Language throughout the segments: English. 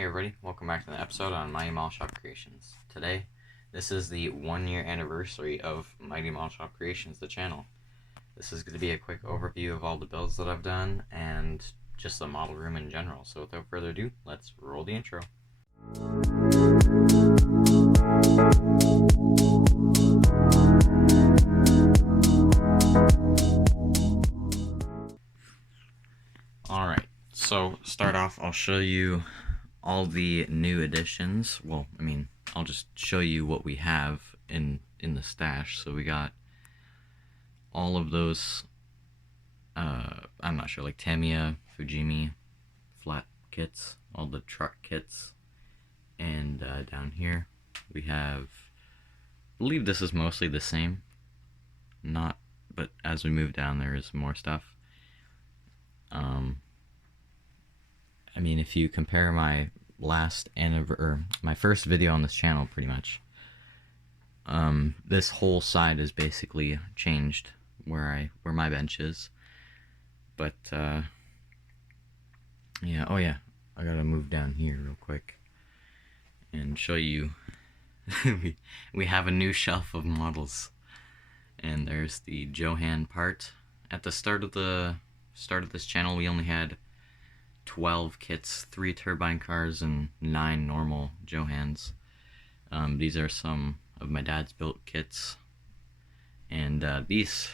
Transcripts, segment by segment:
Hey everybody, welcome back to the episode on Mighty Modelshop Creations. Today, this is the 1 year anniversary of Mighty Modelshop Creations, the channel. This is going to be a quick overview of all the builds that I've done and just the model room in general. So without further ado, let's roll the intro. Alright, so start off, I'll show you all the new additions. Well, I'll just show you what we have in the stash. So we got all of those, I'm not sure, like Tamiya, Fujimi, flat kits, all the truck kits. And down here we have, I believe this is mostly the same. But as we move down there is more stuff. If you compare my my first video on this channel, pretty much, this whole side is basically changed where my bench is. But yeah, oh yeah, I gotta move down here real quick and show you. we have a new shelf of models, and there's the Johan part. At the start of this channel, we only had 12 kits, 3 turbine cars and 9 normal Johans. These are some of my dad's built kits, and this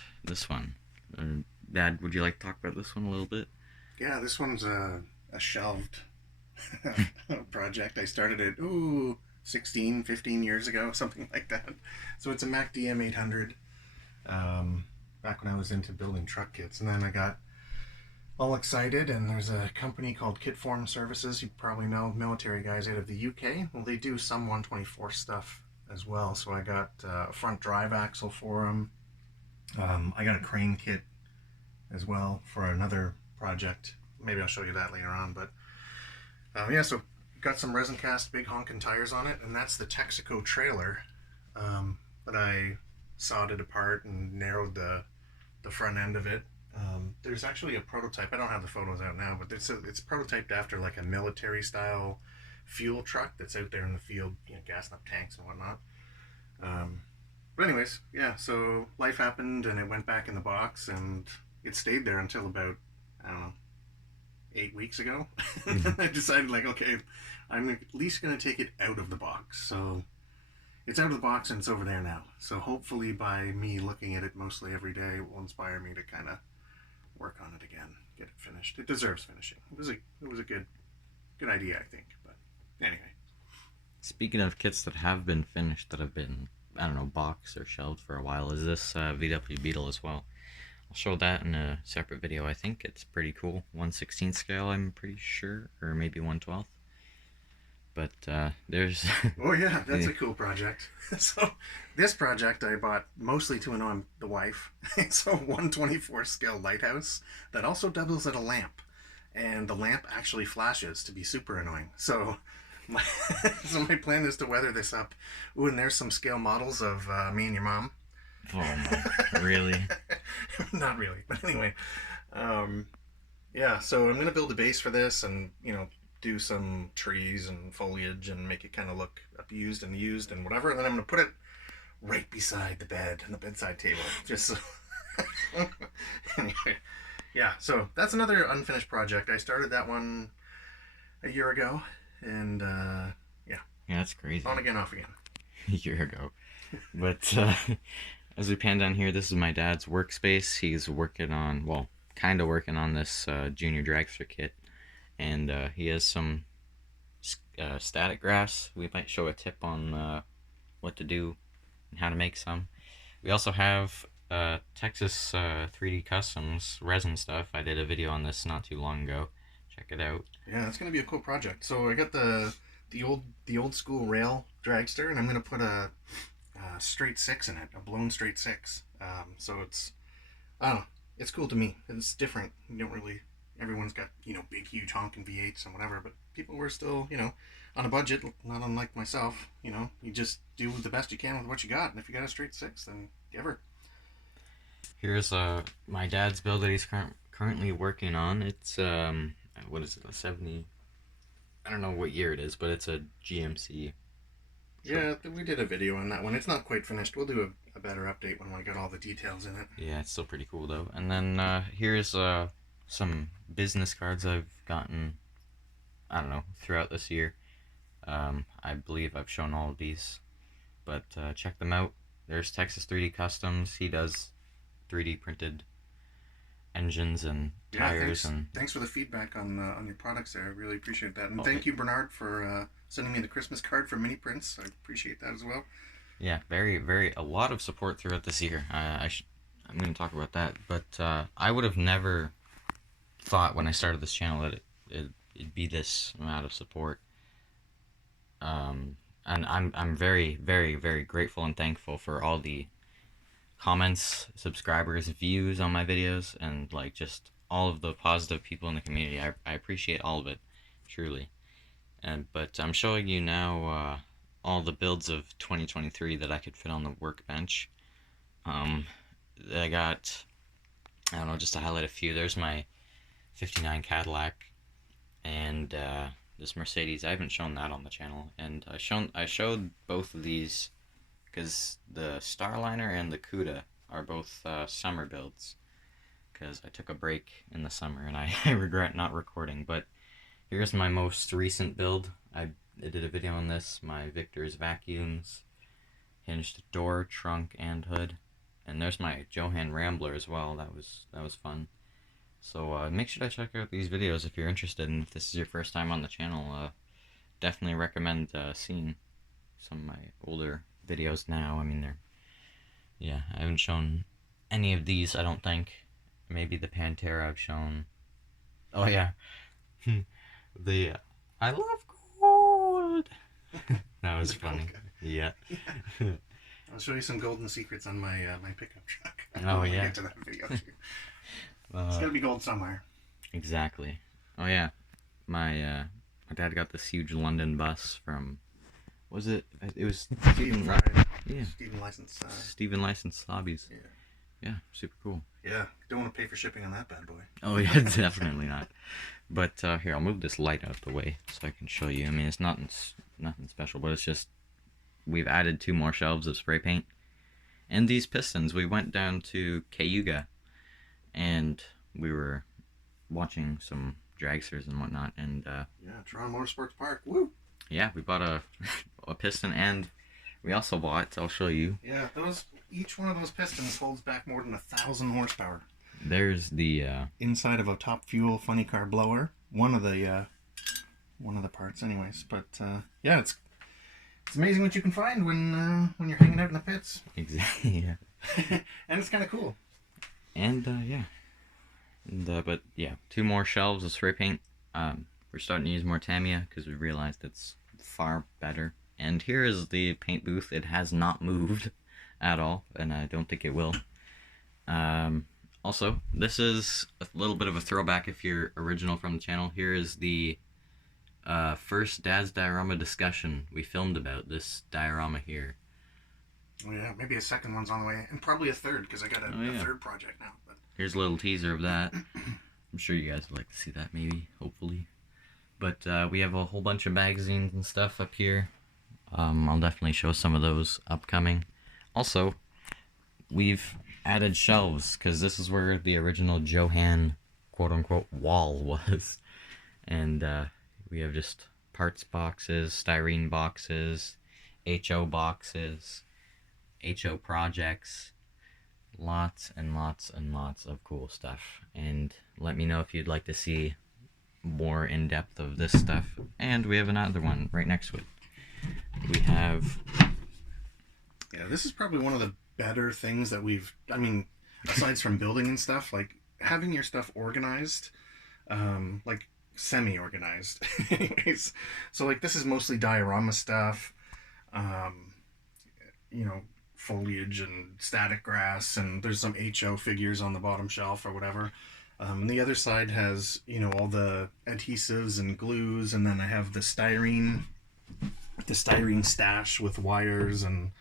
one. Dad, would you like to talk about this one a little bit? Yeah, this one's a shelved project. I started it 16, 15 years ago, something like that. So it's a Mac DM800. Back when I was into building truck kits, and then I got all excited, and there's a company called Kitform Services, you probably know, military guys out of the UK. Well, they do some 124 stuff as well, so I got a front drive axle for them. I got a crane kit as well for another project. Maybe I'll show you that later on, but yeah, so got some resin cast big honkin' tires on it, and that's the Texaco trailer that I sawed it apart and narrowed the front end of it. There's actually a prototype. I don't have the photos out now, but it's prototyped after like a military style fuel truck that's out there in the field, gassing up tanks and whatnot. But anyways, yeah, so life happened and it went back in the box, and it stayed there until about, I don't know, 8 weeks ago. I decided, like, okay, I'm at least going to take it out of the box. So it's out of the box and it's over there now. So hopefully by me looking at it mostly every day, it will inspire me to kind of work on it again, get it finished. It deserves finishing. It was a good idea, I think. But anyway. Speaking of kits that have been finished, that have been, I don't know, boxed or shelved for a while, is this VW Beetle as well. I'll show that in a separate video. I think it's pretty cool. 1/16 scale, I'm pretty sure, or maybe 1/12. But there's... Oh yeah, that's a cool project. So this project I bought mostly to annoy the wife. It's a 1/24 scale lighthouse that also doubles as a lamp. And the lamp actually flashes to be super annoying. So my plan is to weather this up. Ooh, and there's some scale models of me and your mom. Oh my, really? Not really, but anyway. Yeah, so I'm going to build a base for this and, do some trees and foliage and make it kind of look abused and used and whatever. And then I'm going to put it right beside the bed and the bedside table. Just so... Anyway, yeah, so that's another unfinished project. I started that one a year ago, and yeah. Yeah, that's crazy. On again, off again. A year ago. But as we pan down here, this is my dad's workspace. He's working on, well, kind of working on this junior dragster kit. And he has some static graphs. We might show a tip on what to do and how to make some. We also have Texas 3D Customs resin stuff. I did a video on this not too long ago. Check it out. Yeah, it's gonna be a cool project. So I got the old school rail dragster, and I'm gonna put a straight 6 in it, a blown straight 6. So it's, I don't know, it's cool to me. It's different. You don't really. Everyone's got, big, huge honking V8s and whatever, but people were still, on a budget, not unlike myself. You just do the best you can with what you got, and if you got a straight 6, then give her. Here's my dad's build that he's currently working on. It's what is it, a I don't know what year it is, but it's a GMC. Yeah, we did a video on that one. It's not quite finished. We'll do a better update when we got all the details in it. Yeah, it's still pretty cool though. And then here's some business cards I've gotten, I don't know, throughout this year. I believe I've shown all of these, but check them out. There's Texas 3D Customs. He does 3D printed engines and tires. Thanks for the feedback on your products there. I really appreciate that. And Oh, thank you, Bernard, for sending me the Christmas card for Mini Prints. I appreciate that as well. Yeah, a lot of support throughout this year. I'm going to talk about that, but I would have never thought when I started this channel that it'd be this amount of support. And I'm very, very, very grateful and thankful for all the comments, subscribers, views on my videos, and like just all of the positive people in the community. I appreciate all of it, truly. But I'm showing you now all the builds of 2023 that I could fit on the workbench. I got, I don't know, just to highlight a few. There's my '59 Cadillac, and this Mercedes. I haven't shown that on the channel, and I showed both of these because the Starliner and the Cuda are both summer builds, because I took a break in the summer and I regret not recording. But here's my most recent build. I did a video on this, my Victor's vacuums, hinged door, trunk, and hood. And there's my Johan Rambler as well. That was fun. So make sure to check out these videos if you're interested, and if this is your first time on the channel, definitely recommend seeing some of my older videos now. I mean, yeah, I haven't shown any of these, I don't think. Maybe the Pantera I've shown. Oh yeah, the I love gold. That was funny. Yeah. I'll show you some golden secrets on my my pickup truck. Oh yeah. Get to that video too. It's gotta be gold somewhere. Exactly. Oh yeah, my dad got this huge London bus from, was it? It was Stephen Ride. Yeah. Stephen License Hobbies. Yeah. Yeah, super cool. Yeah, don't want to pay for shipping on that bad boy. Oh yeah, definitely not. But here, I'll move this light out of the way so I can show you. I mean, it's nothing special, but it's just we've added 2 more shelves of spray paint, and these pistons. We went down to Cayuga, and we were watching some dragsters and whatnot, and yeah, Toronto Motorsports Park. Woo! Yeah, we bought a piston, and we also bought, I'll show you. Yeah, each one of those pistons holds back more than 1,000 horsepower. There's the inside of a Top Fuel funny car blower. One of the parts, anyways. But yeah, it's amazing what you can find when you're hanging out in the pits. Exactly. Yeah. And it's kind of cool. And yeah. And, but yeah, 2 more shelves of spray paint. We're starting to use more Tamiya because we realized it's far better. And here is the paint booth. It has not moved at all, and I don't think it will. Also, this is a little bit of a throwback if you're original from the channel. Here is the first Dad's Diorama discussion we filmed about this diorama here. Oh yeah, maybe a second one's on the way, and probably a third, because I got a third project now. But here's a little teaser of that. I'm sure you guys would like to see that, maybe, hopefully. But we have a whole bunch of magazines and stuff up here. I'll definitely show some of those upcoming. Also, we've added shelves, because this is where the original Johan quote-unquote wall was. And we have just parts boxes, styrene boxes, HO boxes, HO projects, lots and lots and lots of cool stuff. And let me know if you'd like to see more in-depth of this stuff. And we have another one right next to it. We have... Yeah, this is probably one of the better things that we've... I mean, aside from building and stuff, like, having your stuff organized, like, semi-organized. Anyways, so, like, this is mostly diorama stuff, you know, foliage and static grass, and there's some HO figures on the bottom shelf or whatever. And the other side has, you know, all the adhesives and glues, and then I have the styrene stash with wires and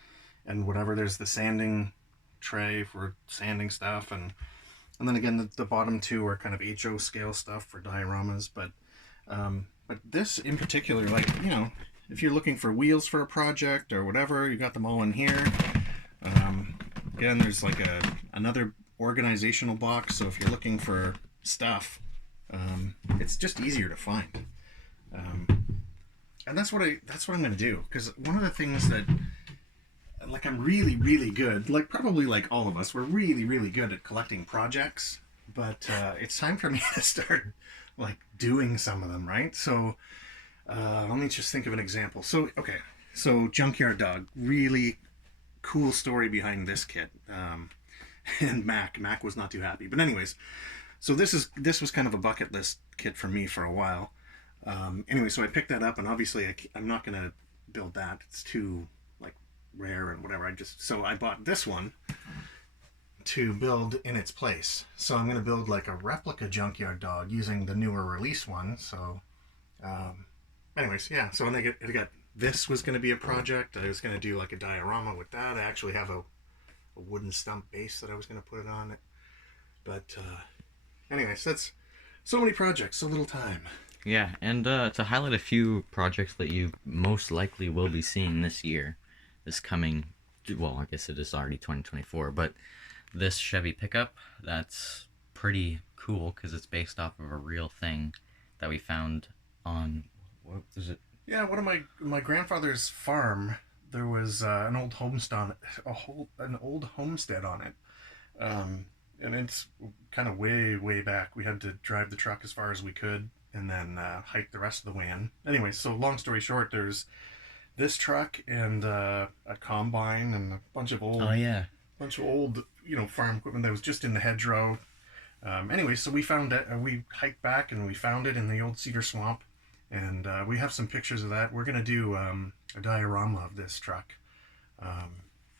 whatever. There's the sanding tray for sanding stuff, and then again the bottom 2 are kind of HO scale stuff for dioramas. But But this in particular, like, if you're looking for wheels for a project or whatever, you got them all in here. Again, there's like another organizational box, so if you're looking for stuff, it's just easier to find. And that's what I'm going to do, because one of the things that, like, I'm really, really good, like probably like all of us, we're really, really good at collecting projects, but it's time for me to start like doing some of them, right? So let me just think of an example. So Junkyard Dog, really cool story behind this kit. And Mac was not too happy, but anyways, so this was kind of a bucket list kit for me for a while. Anyway, so I picked that up, and obviously I'm not gonna build that, it's too like rare and whatever. So I bought this one to build in its place. So I'm gonna build like a replica Junkyard Dog using the newer release one. So anyways, yeah, so when I got this was going to be a project. I was going to do like a diorama with that. I actually have a wooden stump base that I was going to put it on. But anyways, that's so many projects, so little time. Yeah, and to highlight a few projects that you most likely will be seeing this year, this coming, well, I guess it is already 2024, but this Chevy pickup, that's pretty cool because it's based off of a real thing that we found on, what is it? Yeah, one of my grandfather's farm, there was an old homestead, on it, and it's kind of way back. We had to drive the truck as far as we could, and then hike the rest of the way in. Anyway, so long story short, there's this truck and a combine and a bunch of old, farm equipment that was just in the hedgerow. Anyway, so we found it. We hiked back and we found it in the old cedar swamp. And we have some pictures of that. We're going to do a diorama of this truck.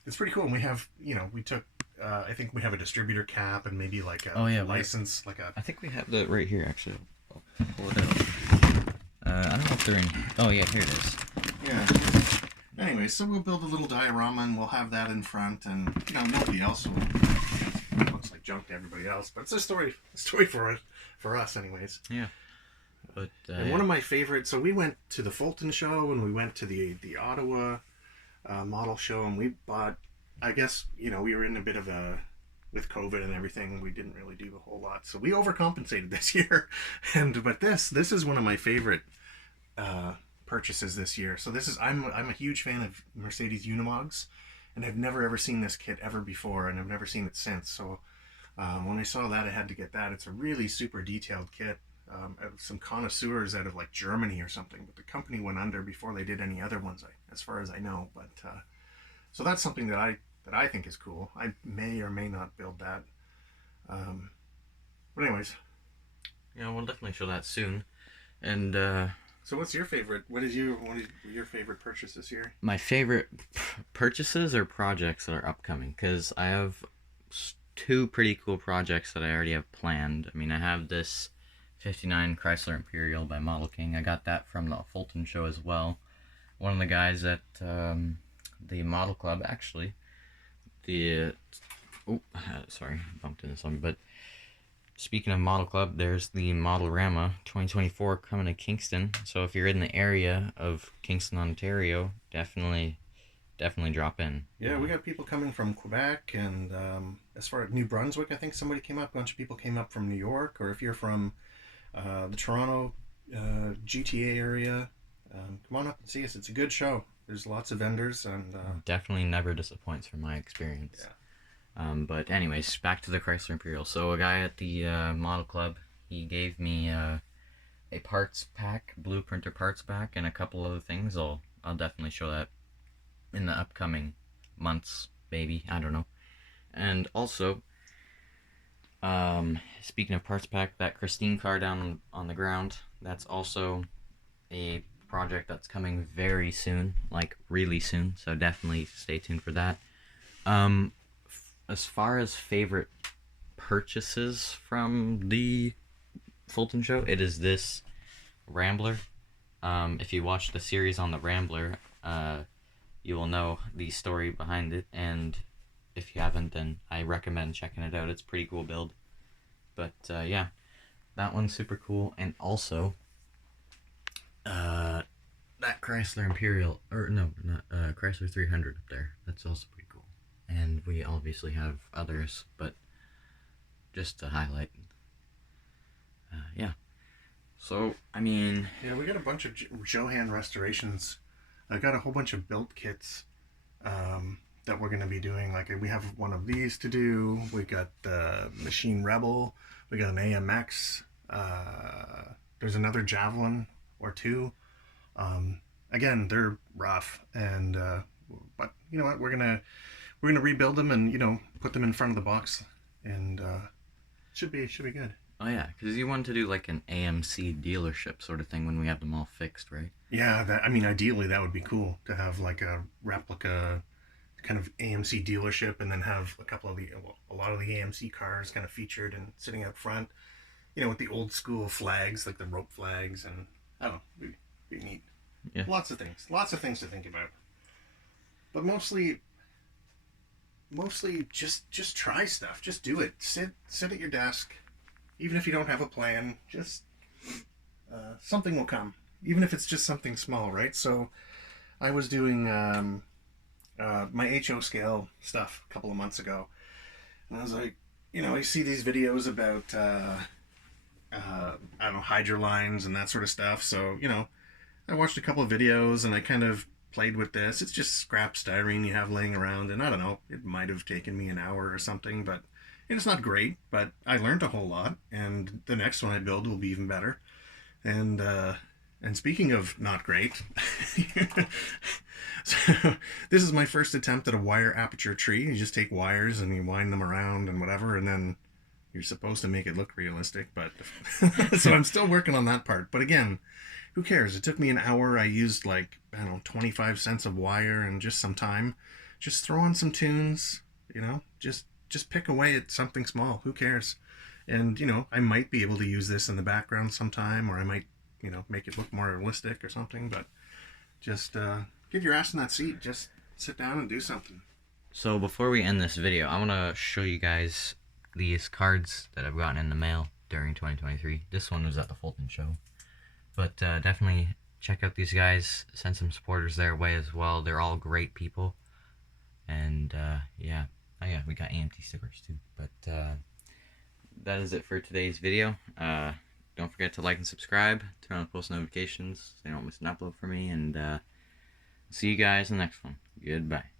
It's pretty cool. And we have, we took, I think we have a distributor cap and maybe like a license. I think we have that right here, actually. I'll pull it out. I don't know if they're in. Oh, yeah, here it is. Yeah. Anyway, so we'll build a little diorama and we'll have that in front. And, nobody else will. It looks like junk to everybody else. But it's a story for us, anyways. Yeah. But, and one of my favorites, so we went to the Fulton show and we went to the Ottawa model show, and we bought, I guess, we were in a bit of with COVID and everything, we didn't really do a whole lot, so we overcompensated this year. But this is one of my favorite purchases this year. So I'm a huge fan of Mercedes Unimogs, and I've never ever seen this kit ever before, and I've never seen it since. So when I saw that, I had to get that. It's a really super detailed kit. Some connoisseurs out of like Germany or something, but the company went under before they did any other ones, as far as I know. But so that's something that I think is cool. I may or may not build that. But anyways, yeah, we'll definitely show that soon. And so, what's your favorite? What is your favorite purchase this year? My favorite purchases or projects that are upcoming, because I have two pretty cool projects that I already have planned. I mean, I have this 59 Chrysler Imperial by Model King. I got that from the Fulton show as well. One of the guys at the Model Club, actually. Sorry, bumped into something. But speaking of Model Club, there's the Modelrama 2024 coming to Kingston. So if you're in the area of Kingston, Ontario, definitely drop in. Yeah, we got people coming from Quebec, and as far as New Brunswick, I think somebody came up. A bunch of people came up from New York, or if you're from the Toronto GTA area, come on up and see us. It's a good show. There's lots of vendors, and definitely never disappoints from my experience. Yeah. But anyways, back to the Chrysler Imperial. So a guy at the Model Club, he gave me a parts pack, blue printer parts pack, and a couple other things. I'll definitely show that in the upcoming months, maybe, I don't know. And also, speaking of parts pack, that Christine car down on the ground, that's also a project that's coming very soon, like really soon, so definitely stay tuned for that. As far as favorite purchases from the Fulton show, it is this Rambler. If you watch the series on the Rambler, you will know the story behind it, and if you haven't, then I recommend checking it out. It's a pretty cool build. But yeah, that one's super cool. And also, that Chrysler Imperial, or no, not Chrysler 300 up there. That's also pretty cool. And we obviously have others, but just to highlight. Yeah. So, I mean... Yeah, we got a bunch of Johan restorations. I got a whole bunch of built kits that we're going to be doing. Like, we have one of these to do. We got the Machine Rebel. We got an AMX. There's another Javelin or two. Again, they're rough, and but you know what? We're gonna rebuild them and put them in front of the box, and should be good. Oh yeah, because you wanted to do like an AMC dealership sort of thing when we have them all fixed, right? Yeah, I mean, ideally that would be cool to have like a replica kind of AMC dealership, and then have a lot of the AMC cars kind of featured and sitting out front, with the old school flags like the rope flags, and I don't know, be neat. Yeah. Lots of things to think about, but mostly just try stuff. Just do it. Sit at your desk, even if you don't have a plan. Just something will come, even if it's just something small, right? So I was doing my HO scale stuff a couple of months ago, and I was like, I see these videos about I don't know, hydro lines and that sort of stuff. So I watched a couple of videos and I kind of played with this. It's just scrap styrene you have laying around, and I don't know, it might have taken me an hour or something, but it's not great, but I learned a whole lot, and the next one I build will be even better. And speaking of not great, so this is my first attempt at a wire aperture tree. You just take wires and you wind them around and whatever, and then you're supposed to make it look realistic, but so I'm still working on that part. But again, who cares? It took me an hour. I used I don't know, 25 cents of wire and just some time. Just throw on some tunes, just pick away at something small. Who cares? And, I might be able to use this in the background sometime, or I might, make it look more realistic or something, but just get your ass in that seat. Just sit down and do something. So before we end this video, I want to show you guys these cards that I've gotten in the mail during 2023. This one was at the Fulton show. But definitely check out these guys. Send some supporters their way as well. They're all great people. And yeah. Oh yeah, we got AMT stickers too. But that is it for today's video. Don't forget to like and subscribe. Turn on post notifications so you don't miss an upload from me. And see you guys in the next one. Goodbye.